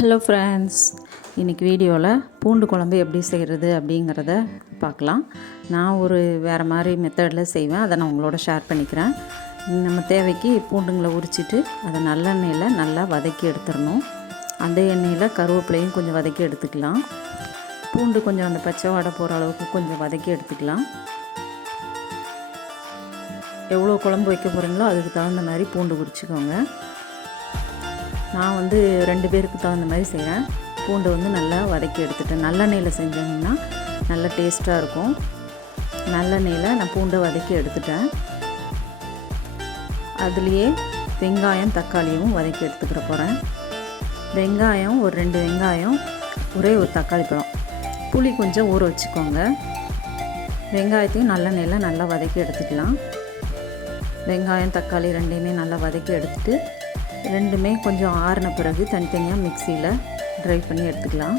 Hello friends, இன்றைக்கி வீடியோவில் பூண்டு குழம்பு எப்படி செய்கிறது அப்படிங்கிறத பார்க்கலாம். நான் ஒரு வேறு மாதிரி மெத்தடில் செய்வேன், அதை நான் உங்களோட ஷேர் பண்ணிக்கிறேன். நம்ம தேவைக்கு பூண்டுங்களை உரிச்சிட்டு அதை நல்லெண்ணெயில் நல்லா வதக்கி எடுத்துடணும். அந்த எண்ணெயில் கருவேப்பிலையும் கொஞ்சம் வதக்கி எடுத்துக்கலாம். பூண்டு கொஞ்சம் அந்த பச்சை வாடை போகிற அளவுக்கு கொஞ்சம் வதக்கி எடுத்துக்கலாம். எவ்வளோ குழம்பு வைக்க போகிறீங்களோ அதுக்கு தகுந்த மாதிரி பூண்டு உரிச்சிக்கோங்க. நான் 2 பேருக்கு தகுந்த மாதிரி செய்கிறேன். பூண்டு நல்லா வதக்கி எடுத்துட்டேன். நல்லெண்ணெயில் செஞ்சோம்னா நல்லா டேஸ்ட்டாக இருக்கும். நல்லெண்ணெயில் நான் பூண்டை வதக்கி எடுத்துட்டேன். அதுலேயே வெங்காயம் தக்காளியும் வதக்கி எடுத்துக்கிற போகிறேன். வெங்காயம் ஒரு 2 வெங்காயம், ஒரே ஒரு தக்காளி பழம், புளி கொஞ்சம் ஊற வச்சுக்கோங்க. வெங்காயத்தையும் நல்லெண்ணெயில் நல்லா வதக்கி எடுத்துக்கலாம். வெங்காயம் தக்காளி ரெண்டையுமே நல்லா வதக்கி எடுத்துட்டு ரெண்டுமே கொஞ்சம் ஆறின பிறகு தனித்தனியாக மிக்சியில் ட்ரை பண்ணி எடுத்துக்கலாம்.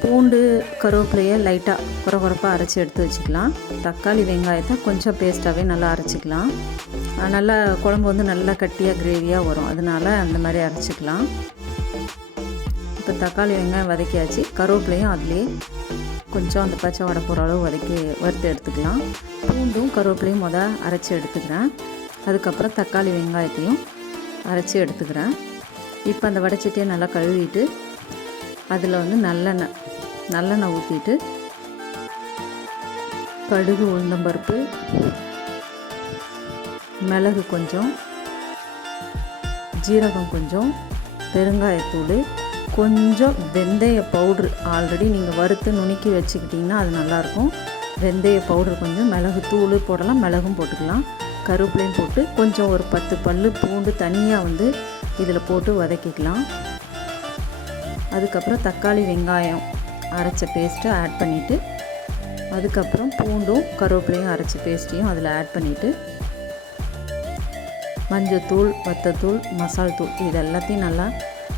பூண்டு கருவேப்பிலையை லைட்டாக குறப்பாக அரைச்சி எடுத்து வச்சுக்கலாம். தக்காளி வெங்காயத்தை கொஞ்சம் பேஸ்ட்டாகவே நல்லா அரைச்சிக்கலாம். நல்லா குழம்பு நல்லா கட்டியாக கிரேவியாக வரும், அதனால் அந்த மாதிரி அரைச்சிக்கலாம். இப்போ தக்காளி வெங்காயம் வதக்கியாச்சு. கருவேப்பிலையும் அதுலேயே கொஞ்சம் அந்த பச்சை வடை போகிற அளவு வறுத்து எடுத்துக்கலாம். பூண்டும் கருவேப்பிலையும் அரைச்சி எடுத்துக்கிறேன். அதுக்கப்புறம் தக்காளி வெங்காயத்தையும் அரைச்சி எடுத்துக்கிறேன். இப்போ அந்த வடைச்சட்டியை நல்லா கழுவிட்டு அதில் நல்லெண்ணெய் ஊற்றிட்டு கடுகு, உளுந்தம்பருப்பு, மிளகு கொஞ்சம், ஜீரகம் கொஞ்சம், பெருங்காயத்தூள் கொஞ்சம், வெந்தய பவுட்ரு ஆல்ரெடி நீங்கள் வறுத்து நுணுக்கி வச்சுக்கிட்டிங்கன்னா அது நல்லாயிருக்கும். வெந்தய பவுட்ரு கொஞ்சம், மிளகு தூள் போடலாம், மிளகும் போட்டுக்கலாம், கருவேப்பிலையும் போட்டு கொஞ்சம் ஒரு 10 பல் பூண்டு தனியாக இதில் போட்டு வதக்கிக்கலாம். அதுக்கப்புறம் தக்காளி வெங்காயம் அரைச்ச பேஸ்ட்டை ஆட் பண்ணிவிட்டு அதுக்கப்புறம் பூண்டும் கருவேப்பிலையும் அரைச்ச பேஸ்ட்டையும் அதில் ஆட் பண்ணிவிட்டு மஞ்சத்தூள், வத்தத்தூள், மசால் தூள் இது எல்லாத்தையும் நல்லா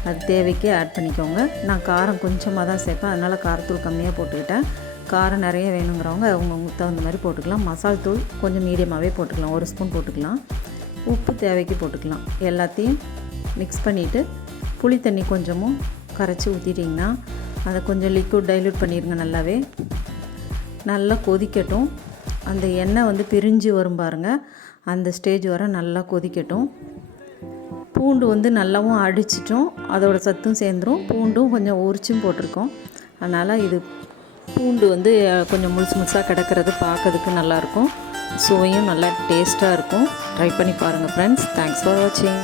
அது தேவைக்கு ஆட் பண்ணிக்கோங்க. நான் காரம் கொஞ்சமாக தான் சேர்ப்பேன், அதனால் காரத்தூள் கம்மியாக போட்டுக்கிட்டேன். காரம் நிறைய வேணுங்கிறவங்க அவங்கவுங்களுக்கு தகுந்த மாதிரி போட்டுக்கலாம். மசால் தூள் கொஞ்சம் மீடியமாகவே போட்டுக்கலாம், 1 ஸ்பூன் போட்டுக்கலாம். உப்பு தேவைக்கு போட்டுக்கலாம். எல்லாத்தையும் மிக்ஸ் பண்ணிவிட்டு புளி தண்ணி கொஞ்சமும் கரைச்சி ஊற்றிட்டிங்கன்னா அதை கொஞ்சம் லிக்விட் டைல்யூட் பண்ணிடுங்க. நல்லா கொதிக்கட்டும். அந்த எண்ணெய் பிரிஞ்சு வரும் பாருங்கள், அந்த ஸ்டேஜ் வர நல்லா கொதிக்கட்டும். பூண்டு நல்லாவும் அடிச்சிட்டோம், அதோட சத்தும் சேர்ந்துடும். பூண்டும் கொஞ்சம் உரிச்சும் போட்டிருக்கோம், அதனால் இது பூண்டு கொஞ்சம் முழுசாக கிடக்கிறது பார்க்கறதுக்கு நல்லாயிருக்கும். சுவையும் நல்லா டேஸ்ட்டாக இருக்கும். ட்ரை பண்ணி பாருங்கள் ஃப்ரெண்ட்ஸ். தேங்க்ஸ் ஃபார் வாட்சிங்.